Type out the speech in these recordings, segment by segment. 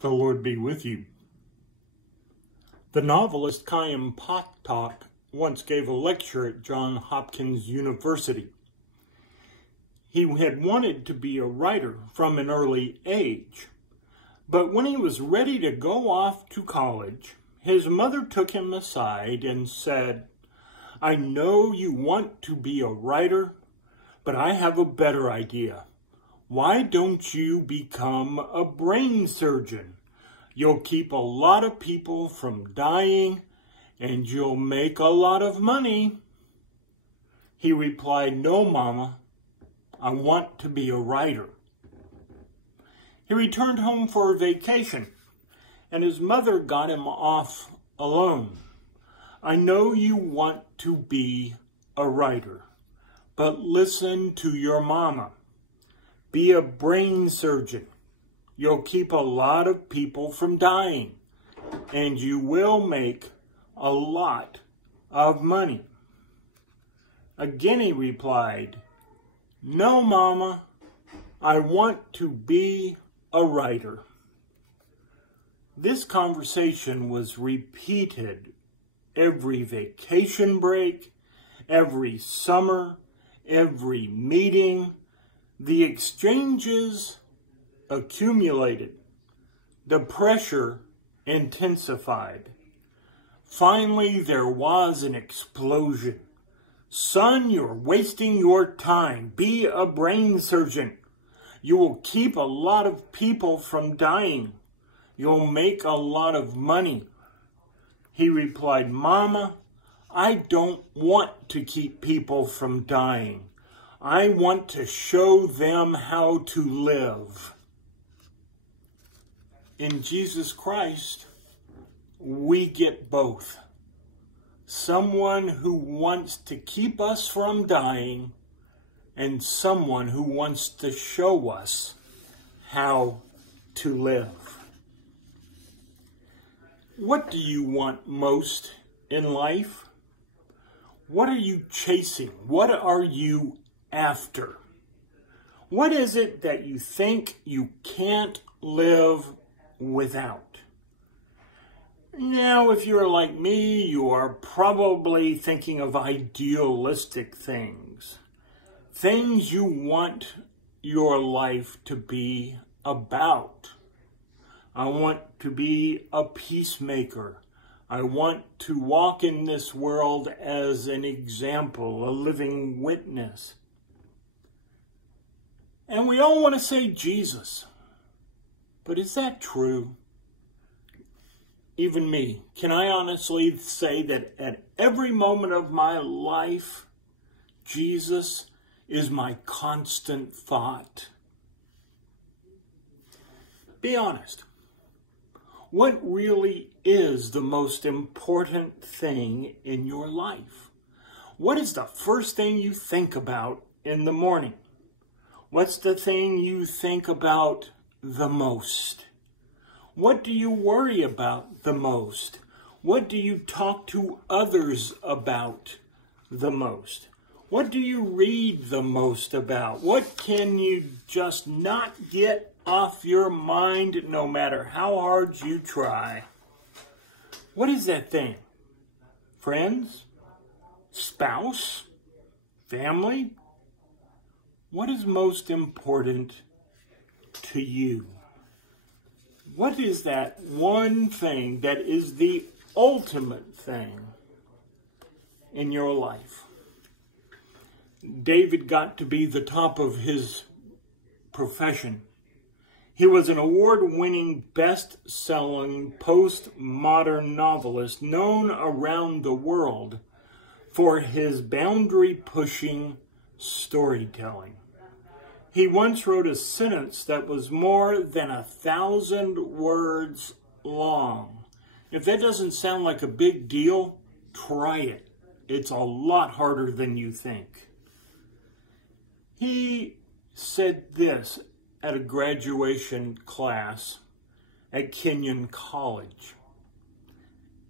The Lord be with you. The novelist Chaim Potok once gave a lecture at Johns Hopkins University. He had wanted to be a writer from an early age, but when he was ready to go off to college, his mother took him aside and said, "I know you want to be a writer, but I have a better idea. Why don't you become a brain surgeon? You'll keep a lot of people from dying, and you'll make a lot of money." He replied, "No, Mama, I want to be a writer." He returned home for a vacation, and his mother got him off alone. "I know you want to be a writer, but listen to your mama. Be a brain surgeon. You'll keep a lot of people from dying, and you will make a lot of money." Again he replied, "No, Mama, I want to be a writer." This conversation was repeated every vacation break, every summer, every meeting. The exchanges accumulated. The pressure intensified. Finally, there was an explosion. "Son, you're wasting your time. Be a brain surgeon. You will keep a lot of people from dying. You'll make a lot of money." He replied, "Mama, I don't want to keep people from dying. I want to show them how to live." In Jesus Christ, we get both. Someone who wants to keep us from dying, and someone who wants to show us how to live. What do you want most in life? What are you chasing? What are you after? What is it that you think you can't live without? Now, if you're like me, you are probably thinking of idealistic things. Things you want your life to be about. I want to be a peacemaker. I want to walk in this world as an example, a living witness. And we all want to say Jesus. But is that true? Even me, can I honestly say that at every moment of my life, Jesus is my constant thought? Be honest. What really is the most important thing in your life? What is the first thing you think about in the morning? What's the thing you think about the most? What do you worry about the most? What do you talk to others about the most? What do you read the most about? What can you just not get off your mind no matter how hard you try? What is that thing? Friends? Spouse? Family? What is most important to you? What is that one thing that is the ultimate thing in your life? David got to be the top of his profession. He was an award-winning, best-selling, postmodern novelist known around the world for his boundary-pushing storytelling. He once wrote a sentence that was more than 1,000 words long. If that doesn't sound like a big deal, try it. It's a lot harder than you think. He said this at a graduation class at Kenyon College.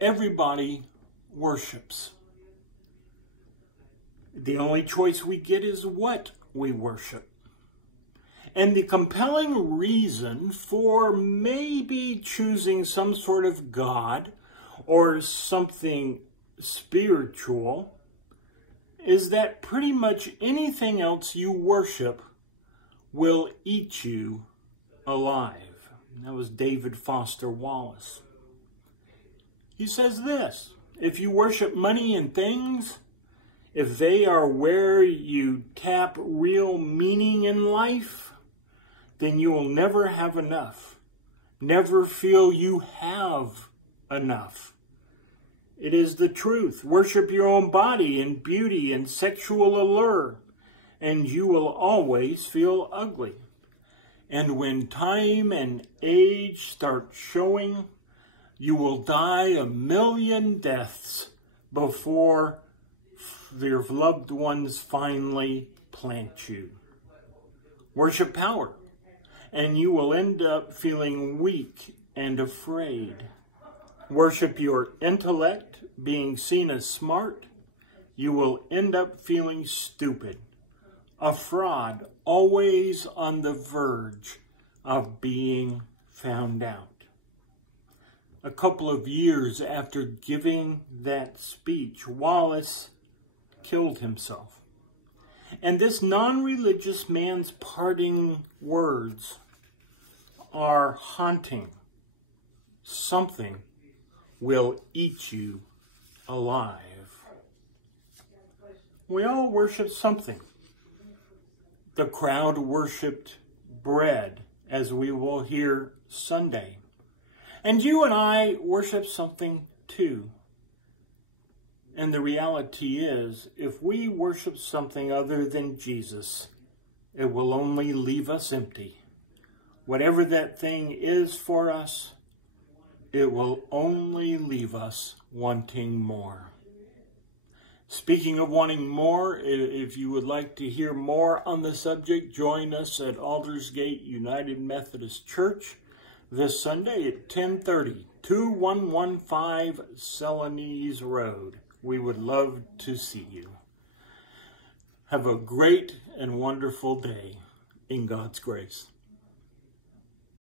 Everybody worships. The only choice we get is what we worship. And the compelling reason for maybe choosing some sort of God or something spiritual is that pretty much anything else you worship will eat you alive. That was David Foster Wallace. He says this: if you worship money and things, if they are where you tap real meaning in life, then you will never have enough. Never feel you have enough. It is the truth. Worship your own body and beauty and sexual allure, and you will always feel ugly. And when time and age start showing, you will die a million deaths before your loved ones finally plant you. Worship power, and you will end up feeling weak and afraid. Worship your intellect, being seen as smart, you will end up feeling stupid, a fraud, always on the verge of being found out. A couple of years after giving that speech, Wallace killed himself. And this non-religious man's parting words are haunting. Something will eat you alive. We all worship something. The crowd worshiped bread, as we will hear Sunday. And you and I worship something too. And the reality is, if we worship something other than Jesus, it will only leave us empty. Whatever that thing is for us, it will only leave us wanting more. Speaking of wanting more, if you would like to hear more on the subject, join us at Aldersgate United Methodist Church this Sunday at 10:30, 2115 Celanese Road. We would love to see you. Have a great and wonderful day in God's grace.